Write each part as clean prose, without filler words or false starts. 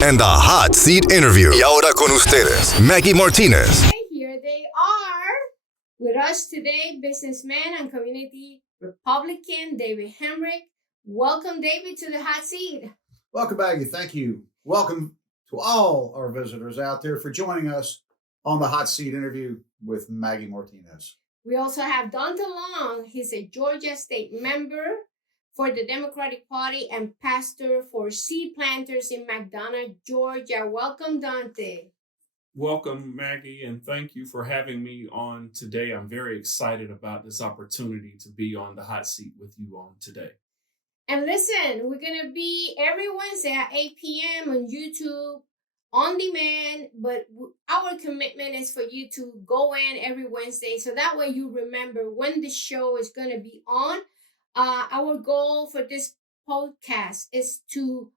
And the hot seat interview. Y ahora con ustedes, Maggy Martinez. Here they are with us today, businessman and community Republican David Hemrick. Welcome, David, to the hot seat. Welcome, Maggie. Thank you. Welcome to all our visitors out there for joining us on the hot seat interview with Maggy Martinez. We also have Daunta A. He's a Georgia state member for the Democratic Party and pastor for seed planters in McDonough, Georgia. Welcome, Daunta. Welcome, Maggie, and thank you for having me on today. I'm very excited about this opportunity to be on the hot seat with you on today. And listen, we're going to be every Wednesday at 8 p.m. on YouTube on demand, but our commitment is for you to go in every Wednesday so that way you remember when the show is going to be on. Our goal for this podcast is to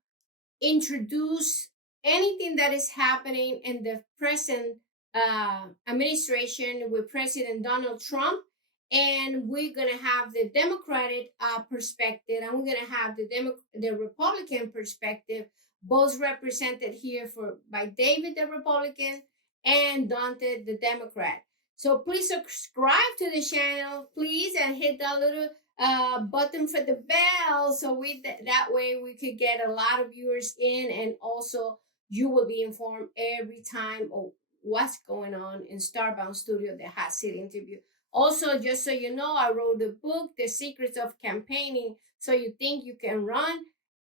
introduce anything that is happening in the present administration with President Donald Trump. And we're going to have the Democratic perspective, and we're going to have the Republican perspective, both represented here by David, the Republican, and Daunta, the Democrat. So please subscribe to the channel, please, and hit that little button for the bell so that way we could get a lot of viewers in, and also you will be informed every time of what's going on in Starbound Studio, the hot seat interview. Also, just so you know, I wrote a book, The Secrets of Campaigning, So You Think You Can Run.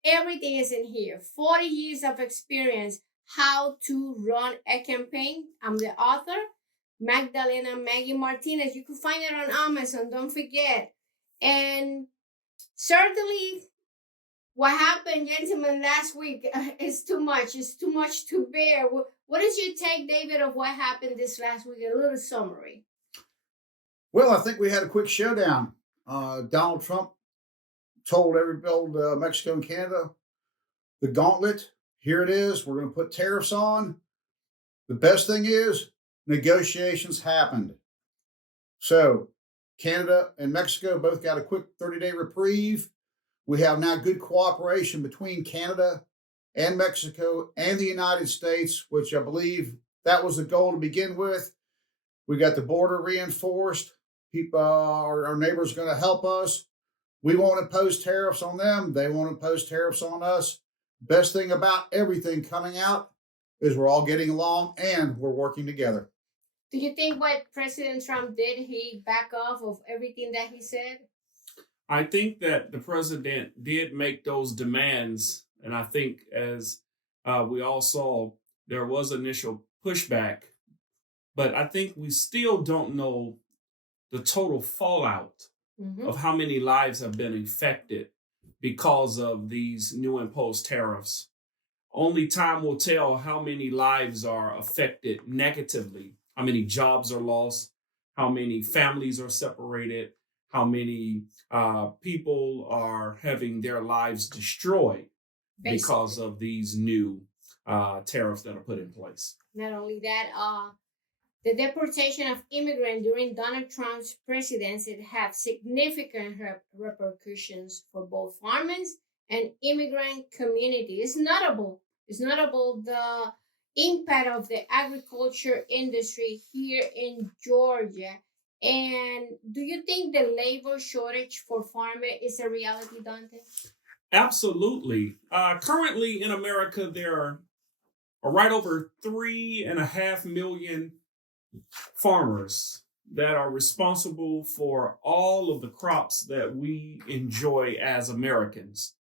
Everything is in here. 40 years of experience, how to run a campaign. I'm the author, Maggy Martinez. You can find it on Amazon, don't forget. And certainly what happened, gentlemen, last week is too much. It's too much to bear. What is your take, David, of what happened this last week? A little summary. Well, I think we had a quick showdown. Donald Trump told Mexico and Canada, the gauntlet, here it is. We're going to put tariffs on. The best thing is negotiations happened. So Canada and Mexico both got a quick 30-day reprieve. We have now good cooperation between Canada and Mexico and the United States, which I believe that was the goal to begin with. We got the border reinforced. People, our neighbors are going to help us. We won't impose tariffs on them. They won't impose tariffs on us. Best thing about everything coming out is we're all getting along and we're working together. Do you think what President Trump did, he back off of everything that he said? I think that the president did make those demands, and I think as we all saw, there was initial pushback, but I think we still don't know the total fallout of how many lives have been affected because of these new imposed tariffs. Only time will tell how many lives are affected negatively, how many jobs are lost, how many families are separated, how many people are having their lives destroyed because of these new tariffs that are put in place. Not only that, the deportation of immigrants during Donald Trump's presidency have significant repercussions for both farmers and immigrant community. It's notable the impact of the agriculture industry here in Georgia. And do you think the labor shortage for farmers is a reality, Daunta? Absolutely. Currently in America, there are right over 3.5 million farmers that are responsible for all of the crops that we enjoy as Americans.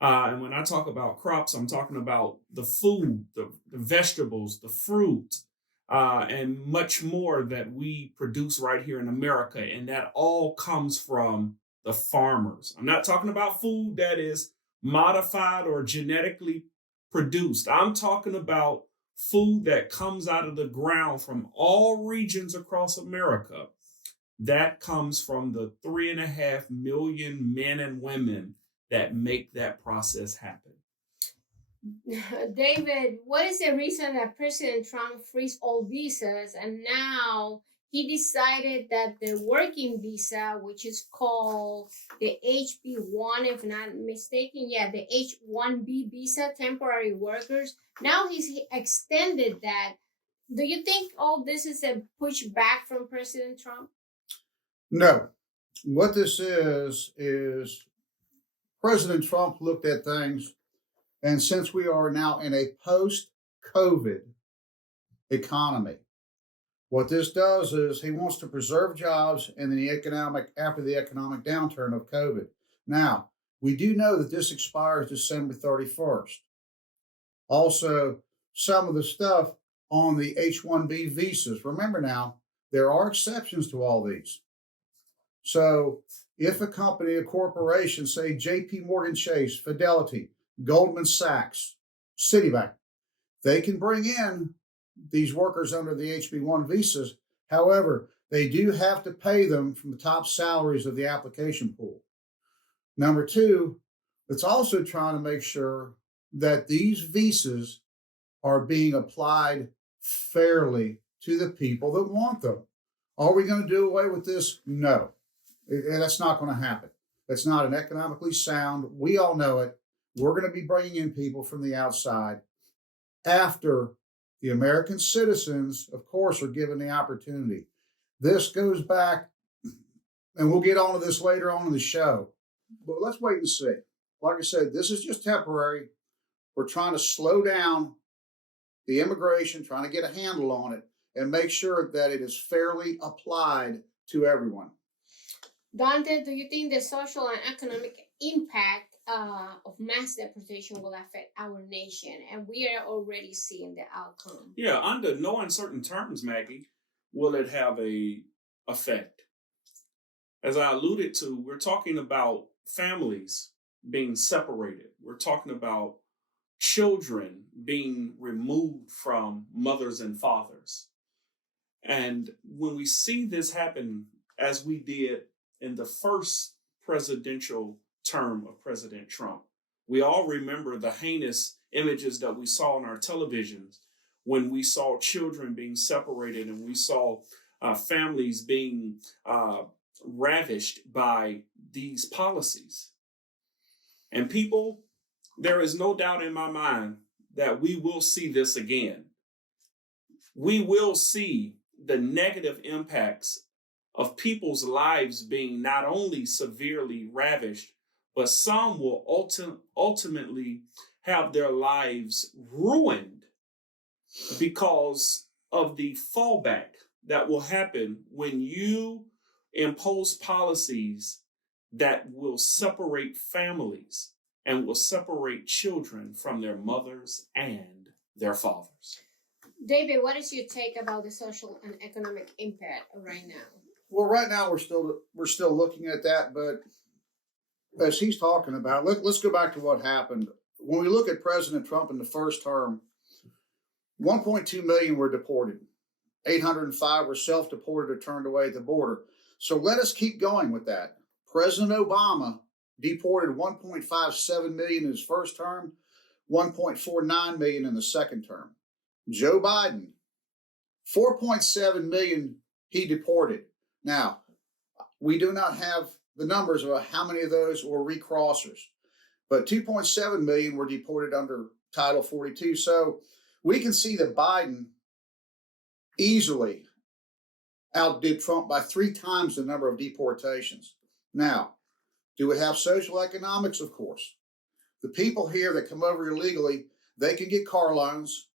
And when I talk about crops, I'm talking about the food, the vegetables, the fruit, and much more that we produce right here in America. And that all comes from the farmers. I'm not talking about food that is modified or genetically produced. I'm talking about food that comes out of the ground from all regions across America. That comes from the 3.5 million men and women that make that process happen. David, what is the reason that President Trump frees all visas and now he decided that the working visa, which is called the HB1, if not mistaken, the H1B visa, temporary workers, now he's extended that. Do you think all this is a pushback from President Trump? No. What this is President Trump looked at things, and since we are now in a post-COVID economy, what this does is he wants to preserve jobs after the economic downturn of COVID. Now, we do know that this expires December 31st. Also, some of the stuff on the H-1B visas. Remember now, there are exceptions to all these. So if a company, a corporation, say JP Morgan Chase, Fidelity, Goldman Sachs, Citibank, they can bring in these workers under the HB1 visas. However, they do have to pay them from the top salaries of the application pool. Number two, it's also trying to make sure that these visas are being applied fairly to the people that want them. Are we going to do away with this? No. That's not going to happen. That's not an economically sound. We all know it. We're going to be bringing in people from the outside after the American citizens, of course, are given the opportunity. This goes back, and we'll get onto this later on in the show, but let's wait and see. Like I said, this is just temporary. We're trying to slow down the immigration, trying to get a handle on it, and make sure that it is fairly applied to everyone. Daunta, do you think the social and economic impact of mass deportation will affect our nation? And we are already seeing the outcome. Yeah, under no uncertain terms, Maggie, will it have a effect. As I alluded to, we're talking about families being separated. We're talking about children being removed from mothers and fathers. And when we see this happen, as we did in the first presidential term of President Trump, we all remember the heinous images that we saw on our televisions when we saw children being separated and we saw families being ravished by these policies. And people, there is no doubt in my mind that we will see this again. We will see the negative impacts of people's lives being not only severely ravished, but some will ultimately have their lives ruined because of the fallback that will happen when you impose policies that will separate families and will separate children from their mothers and their fathers. David, what is your take about the social and economic impact right now? Well, right now we're still looking at that, but as he's talking about, let's go back to what happened. When we look at President Trump in the first term, 1.2 million were deported. 805 were self-deported or turned away at the border. So let us keep going with that. President Obama deported 1.57 million in his first term, 1.49 million in the second term. Joe Biden, 4.7 million he deported. Now, we do not have the numbers of how many of those were recrossers, but 2.7 million were deported under Title 42. So we can see that Biden easily outdid Trump by 3 times the number of deportations. Now, do we have social economics? Of course. The people here that come over illegally, they can get car loans.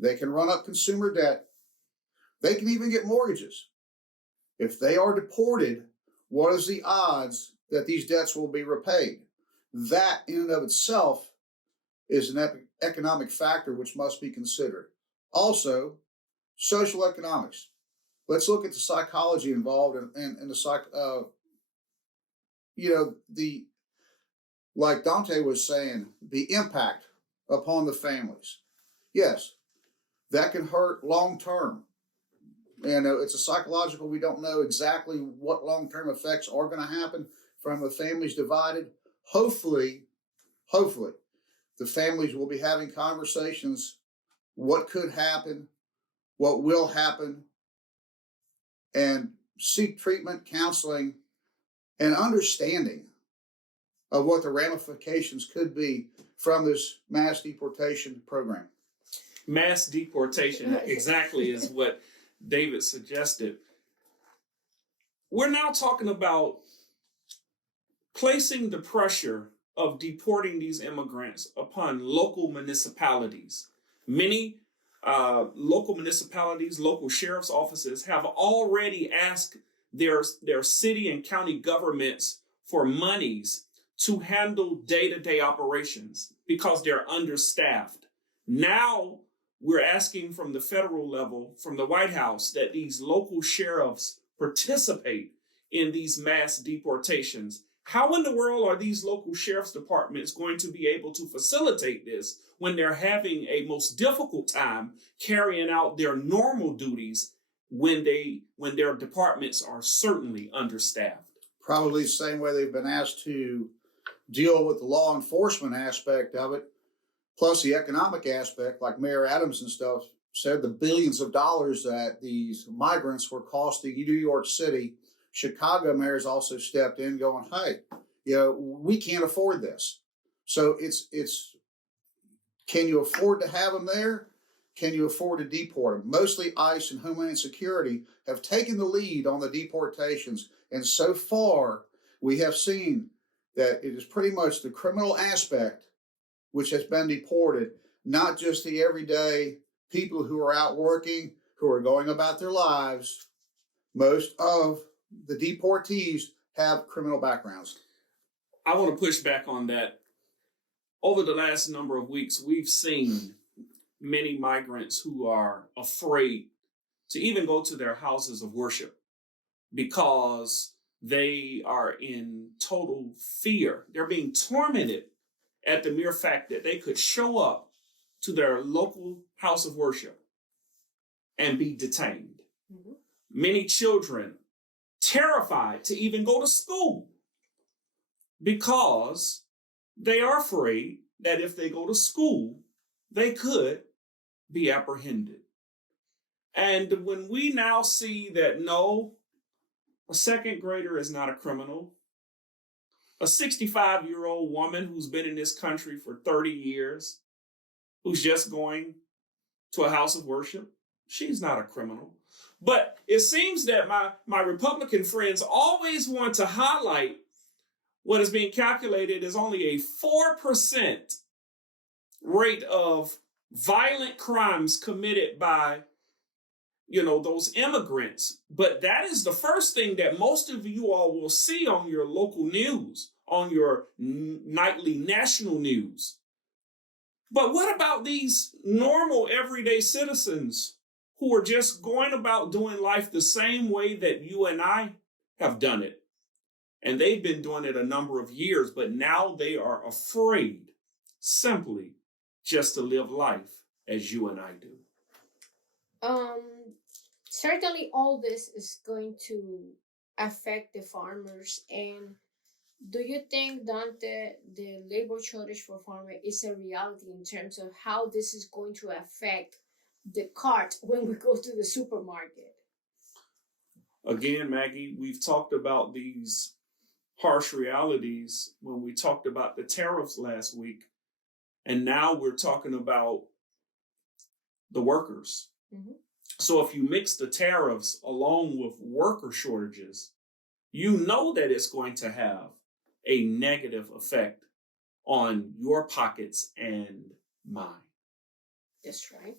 They can run up consumer debt. They can even get mortgages. If they are deported, what is the odds that these debts will be repaid? That in and of itself is an economic factor which must be considered. Also, social economics. Let's look at the psychology involved in the like Daunta was saying, the impact upon the families. Yes, that can hurt long term. And it's a psychological, we don't know exactly what long-term effects are going to happen from the families divided. Hopefully, the families will be having conversations, what could happen, what will happen, and seek treatment, counseling, and understanding of what the ramifications could be from this mass deportation program. Mass deportation, exactly, is what David suggested. We're now talking about placing the pressure of deporting these immigrants upon local municipalities. Many local municipalities, local sheriff's offices have already asked their city and county governments for monies to handle day-to-day operations because they're understaffed. Now we're asking from the federal level, from the White House, that these local sheriffs participate in these mass deportations. How in the world are these local sheriff's departments going to be able to facilitate this when they're having a most difficult time carrying out their normal duties when their departments are certainly understaffed? Probably the same way they've been asked to deal with the law enforcement aspect of it, plus the economic aspect, like Mayor Adams and stuff said, the billions of dollars that these migrants were costing New York City. Chicago mayors also stepped in going, hey, we can't afford this. So it's can you afford to have them there? Can you afford to deport them? Mostly ICE and Homeland Security have taken the lead on the deportations. And so far, we have seen that it is pretty much the criminal aspect which has been deported, not just the everyday people who are out working, who are going about their lives. Most of the deportees have criminal backgrounds. I want to push back on that. Over the last number of weeks, we've seen many migrants who are afraid to even go to their houses of worship because they are in total fear. They're being tormented at the mere fact that they could show up to their local house of worship and be detained. Mm-hmm. Many children terrified to even go to school because they are afraid that if they go to school, they could be apprehended. And when we now see that, no, a second grader is not a criminal, a 65-year-old woman who's been in this country for 30 years, who's just going to a house of worship, she's not a criminal. But it seems that my Republican friends always want to highlight what is being calculated as only a 4% rate of violent crimes committed by, those immigrants. But that is the first thing that most of you all will see on your local news, on your nightly national news. But what about these normal everyday citizens who are just going about doing life the same way that you and I have done it? And they've been doing it a number of years, but now they are afraid simply just to live life as you and I do. Certainly all this is going to affect the farmers. And do you think, Daunta, the labor shortage for farmers is a reality in terms of how this is going to affect the cart when we go to the supermarket? Again, Maggie, we've talked about these harsh realities when we talked about the tariffs last week. And now we're talking about the workers. Mm-hmm. So if you mix the tariffs along with worker shortages, you know that it's going to have a negative effect on your pockets and mine. That's right.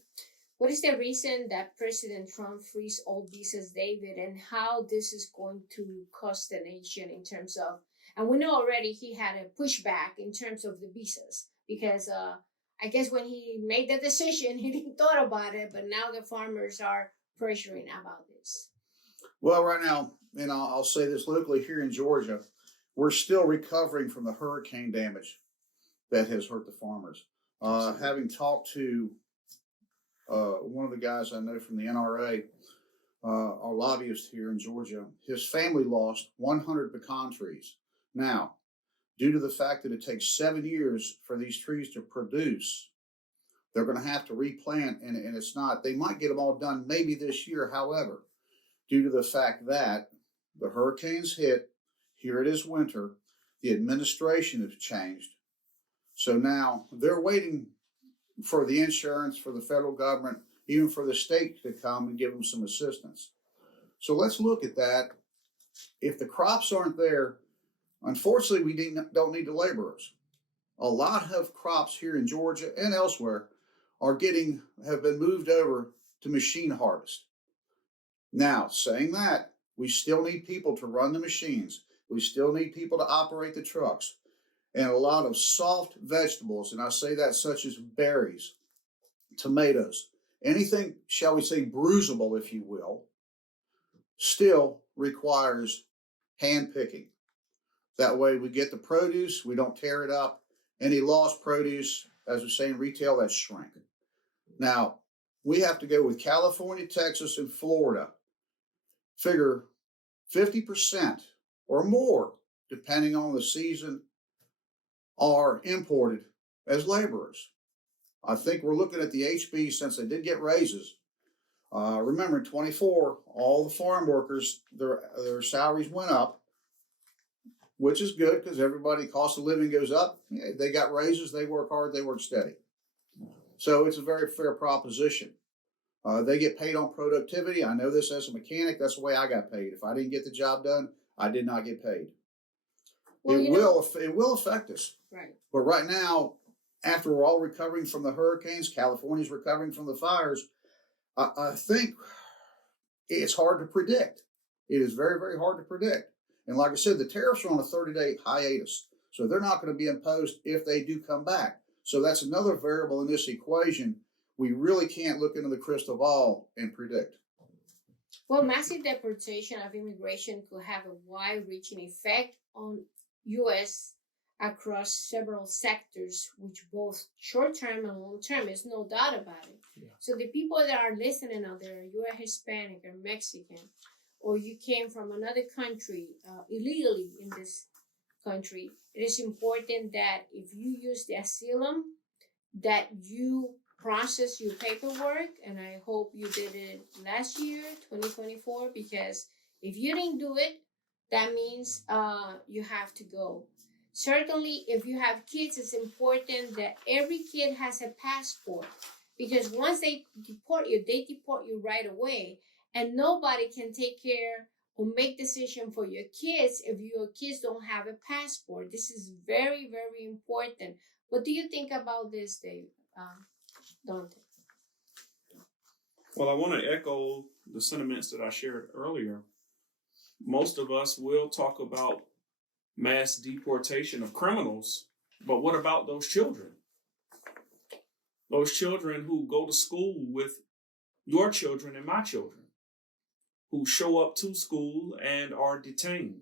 What is the reason that President Trump frees all visas, David, and how this is going to cost the nation in terms of, and we know already he had a pushback in terms of the visas because I guess when he made the decision, he didn't thought about it, but now the farmers are pressuring about this. Well, right now, and I'll say this locally here in Georgia, we're still recovering from the hurricane damage that has hurt the farmers. Having talked to one of the guys I know from the NRA, our lobbyist here in Georgia, his family lost 100 pecan trees. Now, due to the fact that it takes 7 years for these trees to produce, they're going to have to replant, and it's not, they might get them all done maybe this year. However, due to the fact that the hurricanes hit, here it is winter, the administration has changed. So now they're waiting for the insurance, for the federal government, even for the state to come and give them some assistance. So let's look at that. If the crops aren't there, unfortunately, we don't need the laborers. A lot of crops here in Georgia and elsewhere have been moved over to machine harvest. Now, saying that, we still need people to run the machines. We still need people to operate the trucks. And a lot of soft vegetables, and I say that such as berries, tomatoes, anything, shall we say, bruisable, if you will, still requires hand picking. That way we get the produce, we don't tear it up. Any lost produce, as we say in retail, that's shrink. Now, we have to go with California, Texas, and Florida. Figure 50% or more, depending on the season, are imported as laborers. I think we're looking at the HB since they did get raises. Remember, in 24, all the farm workers, their salaries went up, which is good because everybody, cost of living goes up. They got raises, they work hard, they work steady. So it's a very fair proposition. They get paid on productivity. I know this as a mechanic. That's the way I got paid. If I didn't get the job done, I did not get paid. Well, it will affect us. Right. But right now, after we're all recovering from the hurricanes, California's recovering from the fires, I think it's hard to predict. It is very, very hard to predict. And like I said, the tariffs are on a 30-day hiatus. So they're not going to be imposed if they do come back. So that's another variable in this equation. We really can't look into the crystal ball and predict. Well, massive deportation of immigration could have a wide-reaching effect on U.S. across several sectors, which both short-term and long-term, there's no doubt about it. Yeah. So the people that are listening out there, you are Hispanic or Mexican, or you came from another country illegally in this country, it is important that if you use the asylum, that you process your paperwork, and I hope you did it last year, 2024, because if you didn't do it, that means you have to go. Certainly, if you have kids, it's important that every kid has a passport, because once they deport you right away, and nobody can take care or make decision for your kids if your kids don't have a passport. This is very, very important. What do you think about this, Dave? Daunta? Well, I want to echo the sentiments that I shared earlier. Most of us will talk about mass deportation of criminals, but what about those children? Those children who go to school with your children and my children, who show up to school and are detained.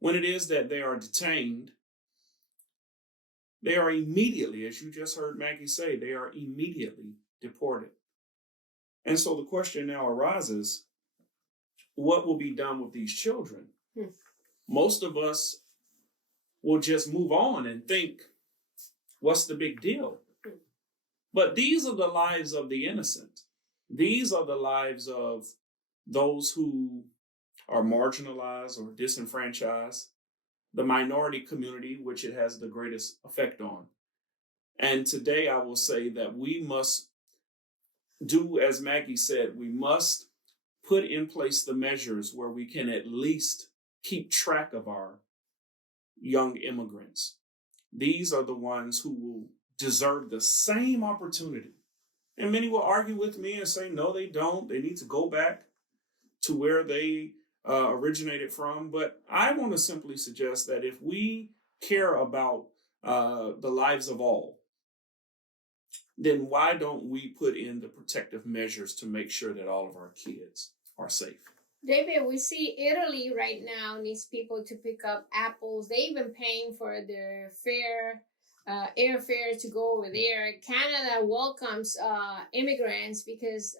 When it is that they are detained, they are immediately, as you just heard Maggie say, they are immediately deported. And so the question now arises, what will be done with these children? Most of us will just move on and think, what's the big deal? But these are the lives of the innocent. These are the lives of those who are marginalized or disenfranchised, the minority community, which it has the greatest effect on. And today I will say that we must do, as Maggie said, we must put in place the measures where we can at least keep track of our young immigrants. These are the ones who will deserve the same opportunity. And many will argue with me and say, no, they don't. They need to go back to where they originated from. But I want to simply suggest that if we care about the lives of all, then why don't we put in the protective measures to make sure that all of our kids are safe? David, we see Italy right now needs people to pick up apples. They even paying for their airfare to go over there. Canada welcomes immigrants because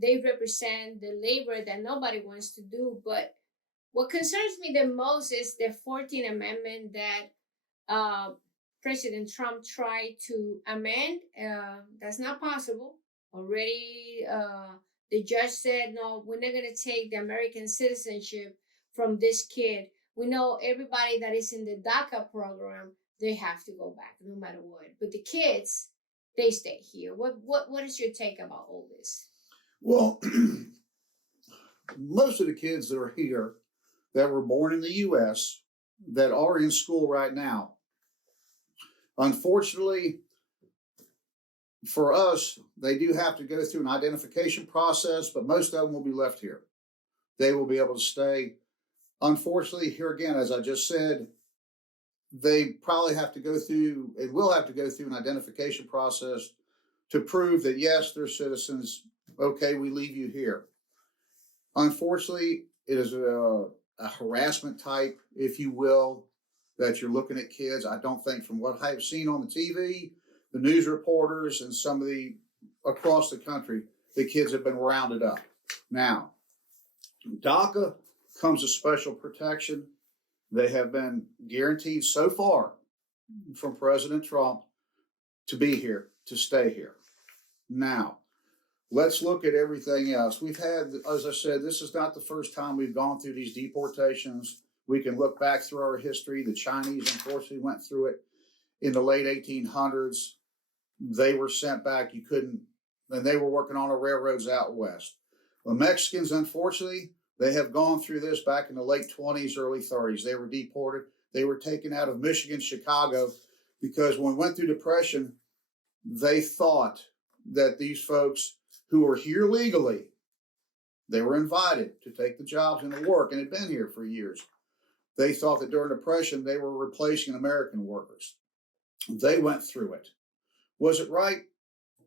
they represent the labor that nobody wants to do. But what concerns me the most is the 14th Amendment that President Trump tried to amend. That's not possible. Already The judge said, no, we're not going to take the American citizenship from this kid. We know everybody that is in the DACA program, they have to go back no matter what. But the kids, they stay here. What is your take about all this? Well, most of the kids that are here that were born in the U.S. that are in school right now, unfortunately, for us, they do have to go through an identification process, but most of them will be left here. They will be able to stay. Unfortunately, here again, as I just said, they probably have to go through, and will have to go through an identification process to prove that, yes, they're citizens. Okay, we leave you here. Unfortunately, it is a harassment type, if you will, that you're looking at kids. I don't think, from what I've seen on the TV, the news reporters, and some of the across the country, the kids have been rounded up. Now, DACA comes with special protection. They have been guaranteed so far from President Trump to be here, to stay here. Now, let's look at everything else. We've had, as I said, this is not the first time we've gone through these deportations. We can look back through our history. The Chinese, unfortunately, went through it in the late 1800s. They were sent back. You couldn't, and they were working on the railroads out west. The Mexicans, unfortunately, they have gone through this back in the late 20s, early 30s. They were deported. They were taken out of Michigan, Chicago, because when we went through Depression, they thought that these folks who were here legally, they were invited to take the jobs and the work and had been here for years. They thought that during Depression, they were replacing American workers. They went through it. Was it right?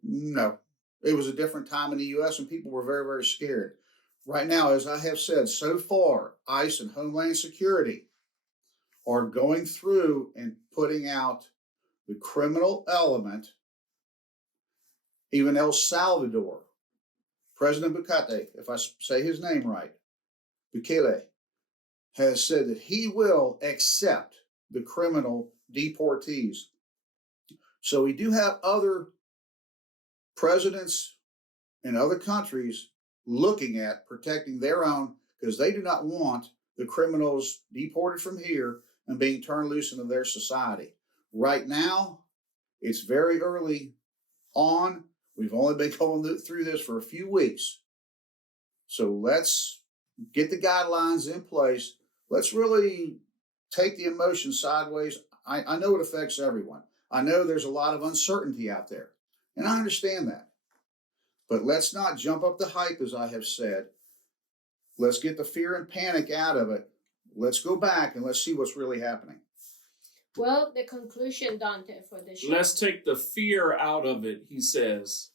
No. It was a different time in the U.S. and people were very, very scared. Right now, as I have said, so far, ICE and Homeland Security are going through and putting out the criminal element. Even El Salvador, President Bukele, if I say his name right, Bukele, has said that he will accept the criminal deportees. So we do have other presidents in other countries looking at protecting their own, because they do not want the criminals deported from here and being turned loose into their society. Right now, it's very early on. We've only been going through this for a few weeks. So let's get the guidelines in place. Let's really take the emotion sideways. I know it affects everyone. I know there's a lot of uncertainty out there, and I understand that. But let's not jump up the hype, as I have said. Let's get the fear and panic out of it. Let's go back and let's see what's really happening. Well, the conclusion, Daunta, for the show. Let's take the fear out of it, he says.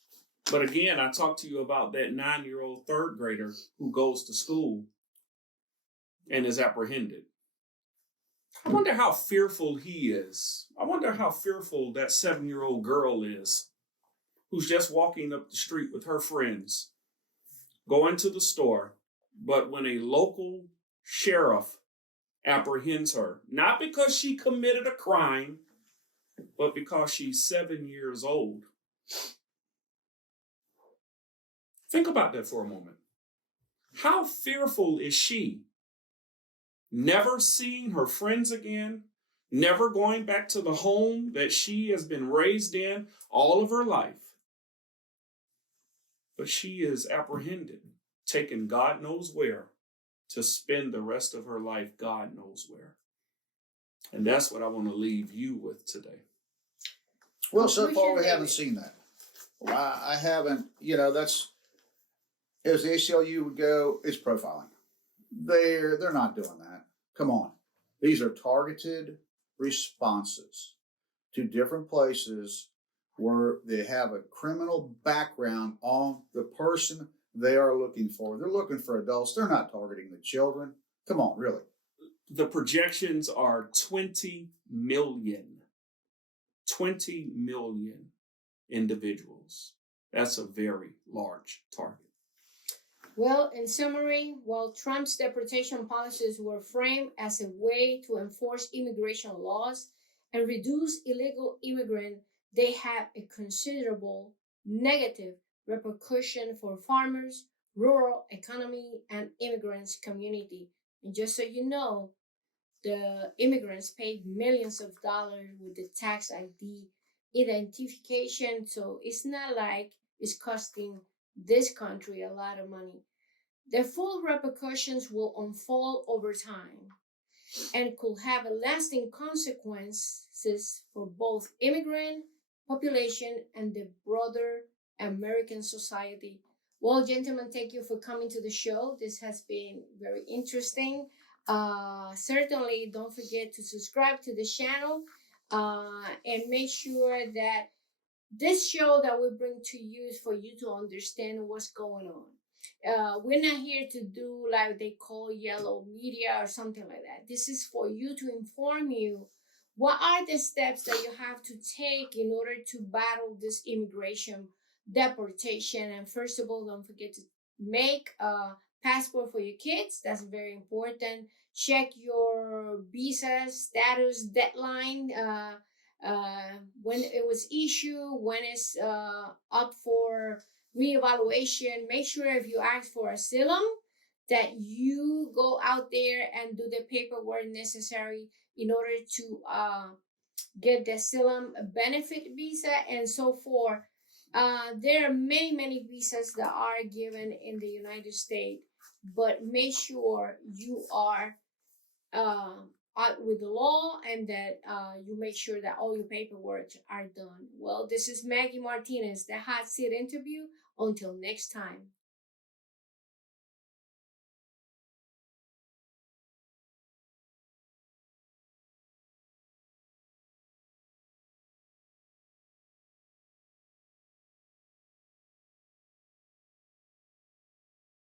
But again, I talked to you about that 9-year-old third grader who goes to school and is apprehended. I wonder how fearful he is. I wonder how fearful that 7-year-old girl is who's just walking up the street with her friends, going to the store, but when a local sheriff apprehends her, not because she committed a crime, but because she's 7 years old. Think about that for a moment. How fearful is she? Never seeing her friends again, never going back to the home that she has been raised in all of her life. But she is apprehended, taken God knows where, to spend the rest of her life God knows where. And that's what I want to leave you with today. Well, so far we haven't seen that. I haven't, that's, as the ACLU would go, it's profiling. They're not doing that. Come on. These are targeted responses to different places where they have a criminal background on the person they are looking for. They're looking for adults. They're not targeting the children. Come on, really. The projections are 20 million. 20 million individuals. That's a very large target. Well, in summary, while Trump's deportation policies were framed as a way to enforce immigration laws and reduce illegal immigrants, they have a considerable negative repercussion for farmers, rural economy, and immigrants community. And just so you know, the immigrants paid millions of dollars with the tax ID identification, so it's not like it's costing this country a lot of money. The full repercussions will unfold over time and could have lasting consequences for both immigrant population and the broader American society. Well, gentlemen, thank you for coming to the show. This has been very interesting. Certainly, don't forget to subscribe to the channel and make sure that this show that we bring to you is for you to understand what's going on. We're not here to do like they call yellow media or something like that. This is for you to inform you what are the steps that you have to take in order to battle this immigration deportation. And first of all, don't forget to make a passport for your kids. That's very important. Check your visa status deadline, when it was issued, when it's up for reevaluation. Make sure if you ask for asylum that you go out there and do the paperwork necessary in order to get the asylum benefit visa and so forth. There are many visas that are given in the United States, but make sure you are out with the law and that you make sure that all your paperwork are done. Well, this is Maggy Martinez, the Hot Seat Interview. Until next time.